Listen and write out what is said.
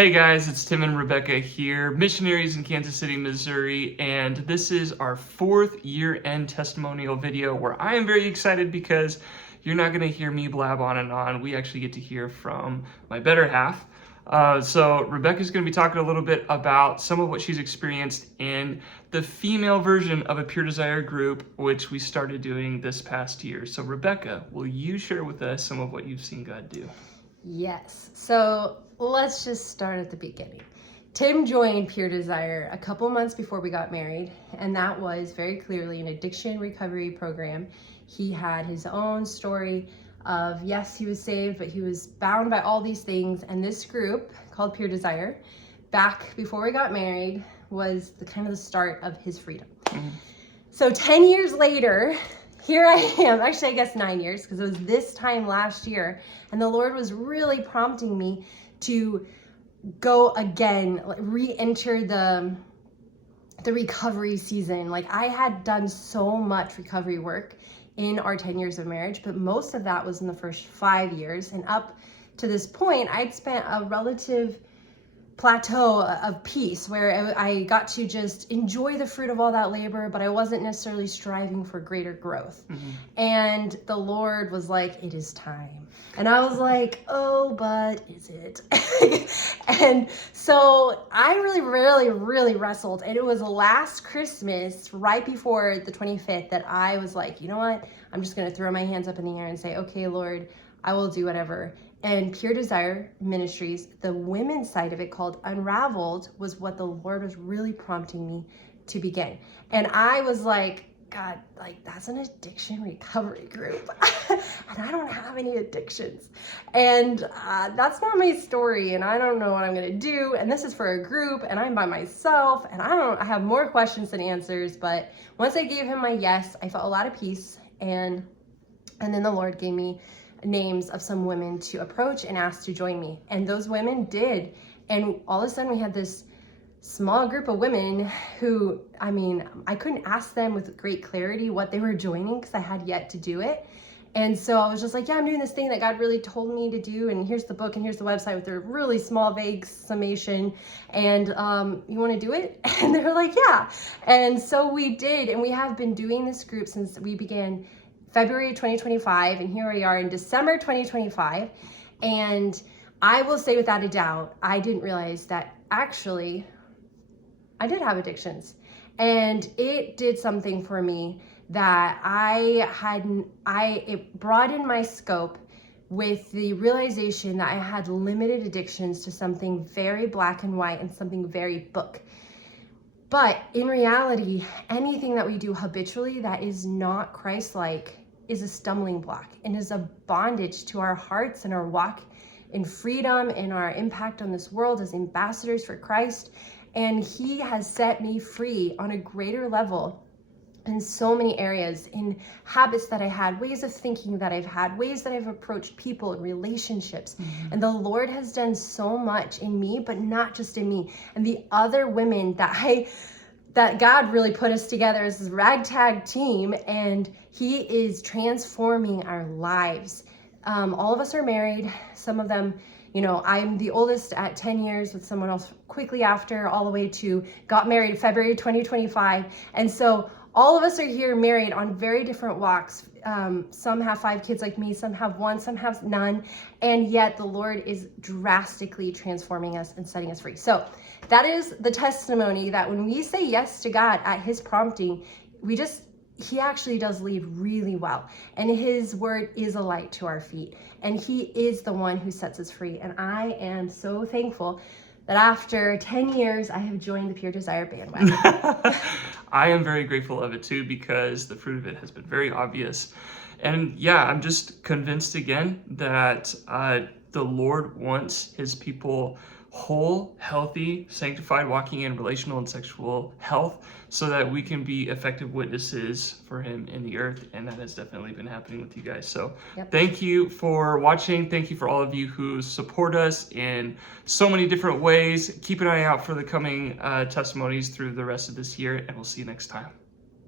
Hey guys, it's Tim and Rebecca here, missionaries in Kansas City, Missouri, and this is our 4th year-end testimonial video where I am very excited because you're not going to hear me blab on and on. We actually get to hear from my better half. So Rebecca's going to be talking a little bit about some of what she's experienced in the female version of a Pure Desire group, which we started doing this past year. So Rebecca, will you share with us some of what you've seen God do? Yes. So let's just start at the beginning. Tim joined Pure Desire a couple months before we got married, and that was very clearly an addiction recovery program. He had his own story of, yes, he was saved, but he was bound by all these things. And this group called Pure Desire, back before we got married, was the kind of the start of his freedom. So 10 years later, here I am, actually I guess 9 years, because it was this time last year, and the Lord was really prompting me to go again, re-enter the recovery season. Like, I had done so much recovery work in our 10 years of marriage, but most of that was in the first 5 years, and up to this point, I'd spent a relative plateau of peace where I got to just enjoy the fruit of all that labor, but I wasn't necessarily striving for greater growth. And the Lord was like, it is time. And I was like, oh, but is it? And so I really wrestled. And it was last Christmas, right before the 25th, that I was like, you know what? I'm just going to throw my hands up in the air and say, okay, Lord, I will do whatever. And Pure Desire Ministries, the women's side of it called Unraveled, was what the Lord was really prompting me to begin. And I was like, God, like, that's an addiction recovery group. And I don't have any addictions. And that's not my story. And I don't know what I'm going to do. And this is for a group, and I'm by myself. And I have more questions than answers. But once I gave him my yes, I felt a lot of peace. And then the Lord gave me names of some women to approach and ask to join me. And those women did. And all of a sudden we had this small group of women who, I couldn't ask them with great clarity what they were joining because I had yet to do it. And so I was just like, yeah, I'm doing this thing that God really told me to do. And here's the book and here's the website with their really small, vague summation. And you want to do it? And they were like, yeah. And so we did. And we have been doing this group since we began February 2025, and here we are in December 2025. And I will say without a doubt, I didn't realize that actually I did have addictions. And it did something for me that it broadened my scope with the realization that I had limited addictions to something very black and white and something very book. But in reality, anything that we do habitually that is not Christ-like is a stumbling block and is a bondage to our hearts and our walk in freedom and our impact on this world as ambassadors for Christ. And he has set me free on a greater level in so many areas, in habits that I had, ways of thinking that I've had, ways that I've approached people and relationships. And the Lord has done so much in me, but not just in me. And the other women that God really put us together as this ragtag team, and he is transforming our lives. All of us are married. Some of them, I'm the oldest at 10 years with someone else quickly after, all the way to got married February 2025. And so all of us are here married on very different walks. Some have 5 kids like me, some have 1, some have none. And yet the Lord is drastically transforming us and setting us free. So that is the testimony that when we say yes to God at his prompting, he actually does lead really well. And his word is a light to our feet. And he is the one who sets us free. And I am so thankful that after 10 years, I have joined the Pure Desire bandwagon. I am very grateful of it too, because the fruit of it has been very obvious. And yeah, I'm just convinced again that the Lord wants his people whole, healthy, sanctified, walking in relational and sexual health so that we can be effective witnesses for him in the earth. And that has definitely been happening with you guys. So Thank you for watching. Thank you for all of you who support us in so many different ways. Keep an eye out for the coming testimonies through the rest of this year, and we'll see you next time.